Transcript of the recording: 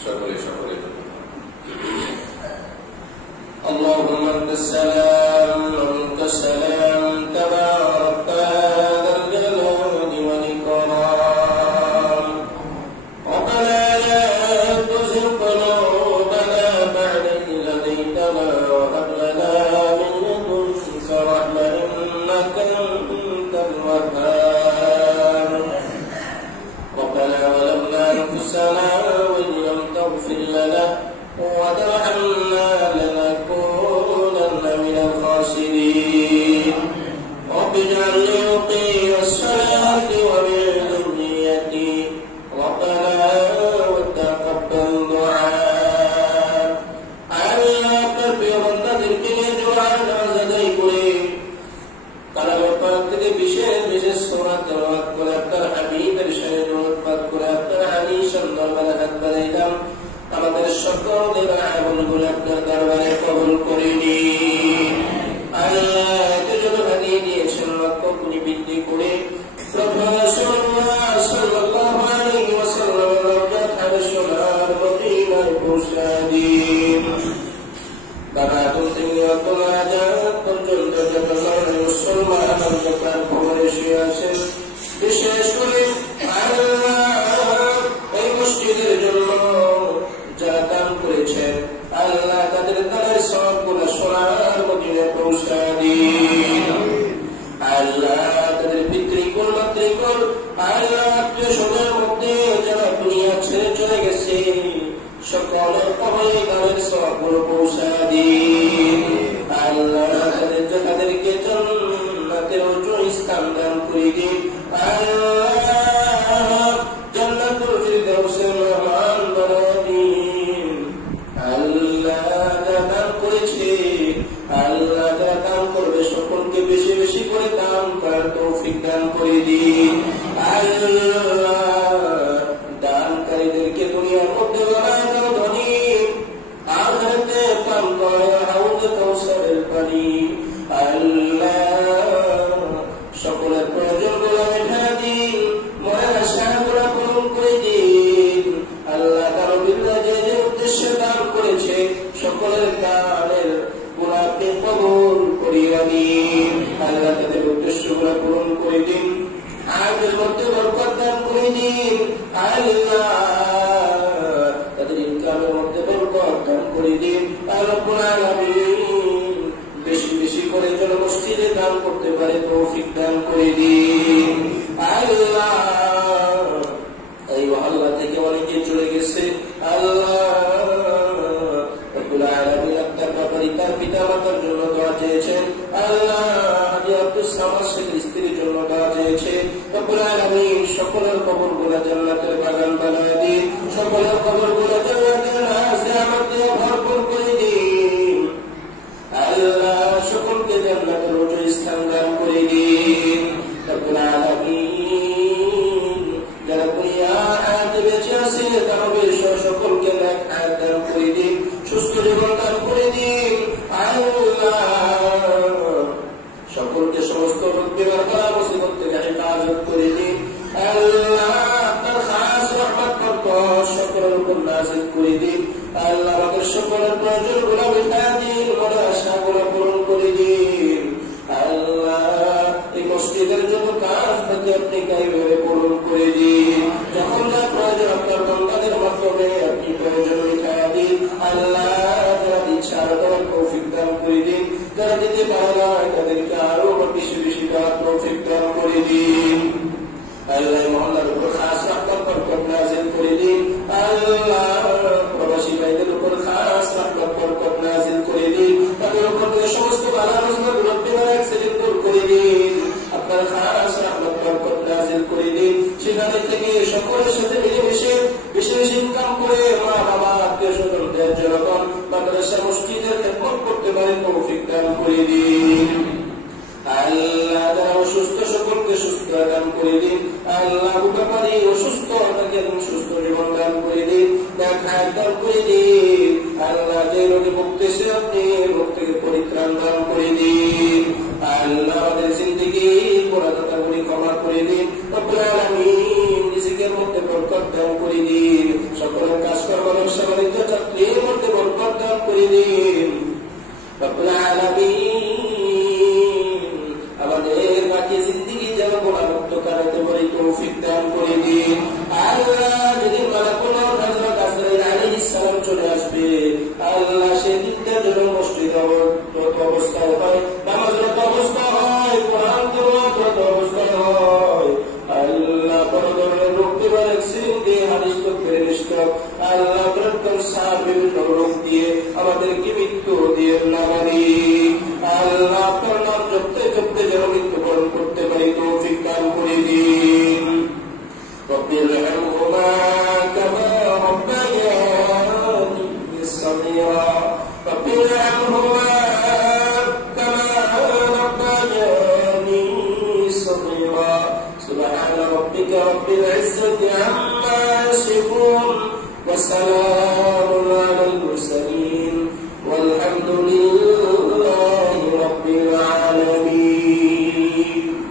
সকলে সকলে اللهم انت السلام ومنك السلام تبارك يا ذا الجلال والإكرام ربنا لا تزغ قلوبنا بعد إذ هديتنا وهب لنا من لدنك رحمة إنك أنت الوهاب ربنا ظلمنا أنفسنا وإن لم تغفر لنا وترحمنا لنكونن من الخاسرين رب اجعلني مقيم الصلاة ومن ذريتي ربنا وتقبل دعاء আল্লাহ আপনার বান্দাদেরকে নিয়ে দোয়া নাজাদাই করে কালামের পাক থেকে বিশেষ বিশেষ সূরা তেলাওয়াত করে আপনার হাবিবের শানে দরুদ পাঠ করে আপনার আলিশান দরবারে হাত বাড়াইলাম আমাদের সকলের আমলগুলো আপনার দরবারে কবুল করে নিন আল্লাহ এতজন হাদিয়ে দিয়েছেন লক্ষ্যগুলি বৃদ্ধি করে প্রভু রাসূলুল্লাহ সাল্লাল্লাহু আলাইহি ওয়াসাল্লাম রওজাত হাবশার মদিনায় পৌঁছে দিন বারাতুল দিনিয়াতুল আজাদ পর্যন্ত যত মুসলমান আপনার খবরে শুয়ে আছেন বিশেষ করে আল্লাহ এই মসজিদের জন্য যারা দান করেছেন আল্লাহ তাদের দানের সবগুলো সোনার মদিনায় পৌঁছে দিন আল্লাহ তাদের পিতৃকুল মাতৃকুল আল্লাহ আত্মীয় স্বজনের মধ্যে যারা দুনিয়া ছেড়ে চলে গেছে সকলের কবরে দানের সবগুলো পৌঁছে দিন আল্লাহ তাদেরকে জান্নাতের উঁচু স্থান দান করে দিন আল্লাহ জান্নাতুল ফিরদাউসের মেহমান বানিয়ে দিন আল্লাহ যারা দান করেছে আল্লাহ যারা দান করবে সকলকে বেশি বেশি করে দান করার তৌফিক দান করে দিন আল্লাহ দানকারীদেরকে দুনিয়ার মধ্যে বানায় দাও ধনী আখিরাতে পান করে হাউজে কাউসারের পানি আল্লাহ সকলের প্রয়োজনগুলো মেটা দিন মনের আশাগুলো পূরণ করে দিন আল্লাহ তার বিল্লাহ যে যে উদ্দেশ্যে দান করেছে সকলের দানের গুনাহকে কবুল করিয়া দিন আল্লাহ তাদের উদ্দেশ্যগুলো পূরণ করে দিন আয়ের মধ্যে বরকত দান করে দিন আল্লাহ তাদের ইনকামের মধ্যে বরকত দান করে দিন রব্বুল আলামিন বেশি বেশি করে যেন মসজিদে দান করতে পারে তৌফিক দান করে দিন আল্লাহ এই মহল্লা থেকে অনেকে চলে গেছে আল্লাহ রব্বুল আলামিন আপনার ব্যাপারে তার পিতা মাতার জন্য দোয়া চেয়েছেন আল্লাহ হাজী আব্দুস সামাদ শেখের স্ত্রীর জন্য দোয়া চেয়েছে রব্বুল আলামিন সকলের কবরগুলো জান্নাতের বাগান বানিয়ে দিন সকলের কবরগুলো জান্নাতের নেয়ামতে ভরপুর করে দিন আল্লাহ সকলকে জান্নাতের উঁচু স্থান দান করে দিন রব্বুল আলামিন যারা দুনিয়া হায়াতে বেঁচে আছে তাদের সকলকে নেক হায়াত দান করে দিন সুস্থ জীবন দান করে দিন আল্লাহ সকলকে সমস্ত বিপদ মুসিবত থেকে হেফাজত করে দিন আল্লাহ আপনার খাস রহমত বরকত সকলের উপর নাযিল করে দিন আল্লাহ আমাদের সকলের প্রয়োজনগুলো মিটা দিন মনের আশাগুলো পূরণ করে দিন আল্লাহ এই মসজিদের জন্য কাজ থাকে আপনি কাইভাবে পূরণ করে দিন যখন যা প্রয়োজন আপনার বান্দাদের মাধ্যমে আপনি প্রয়োজন মিটা দিন আল্লাহ যারা দিচ্ছে আরো করার তৌফিক দান করে দিন যারা দিতে পারে না তাদেরকে আরো বেশি বেশি করার তৌফিক দান করে দিন আল্লাহ মহল্লার উপর খাস রহমত বরকত নাযিল করে দিন আল্লাহ প্রবাসী ভাইদের উপর খাস রহমত বরকত নাযিল করে দিন তাদের উপর সমস্ত বালা মুসিবত অ্যাক্সিডেন্ট দূর করে দিন আপনার খাস রহমত বরকত নাযিল করে দিন সেখানে থেকে সকলের সাথে মিলেমিশে বেশি বেশি ইনকাম করে মা বাবা আত্মীয় স্বজনদের জনগণ মাদ্রাসা মসজিদের খেদমত করতে পারে তৌফিক দান করে দিন আল্লাহ যারা অসুস্থ সকলকে সুস্থ দান করে দিন আল্লাহ ব্যাপারে অসুস্থ তাকে সুস্থ জীবন দান করে দিন দান করে দিন আল্লাহ যে রোগে ভুগতেছে আপনি রোগ থেকে পরিত্রাণ দান করে দিন আল্লাহ আমাদের জিন্দেগি পুরাতনগুলি ক্ষমা করে দিন রব্বুল আলামিন রিজিকের মধ্যে বরকত দান করে দিন সকলের কাজকর্ম سبحان ربك رب العزة عما يصفون وسلام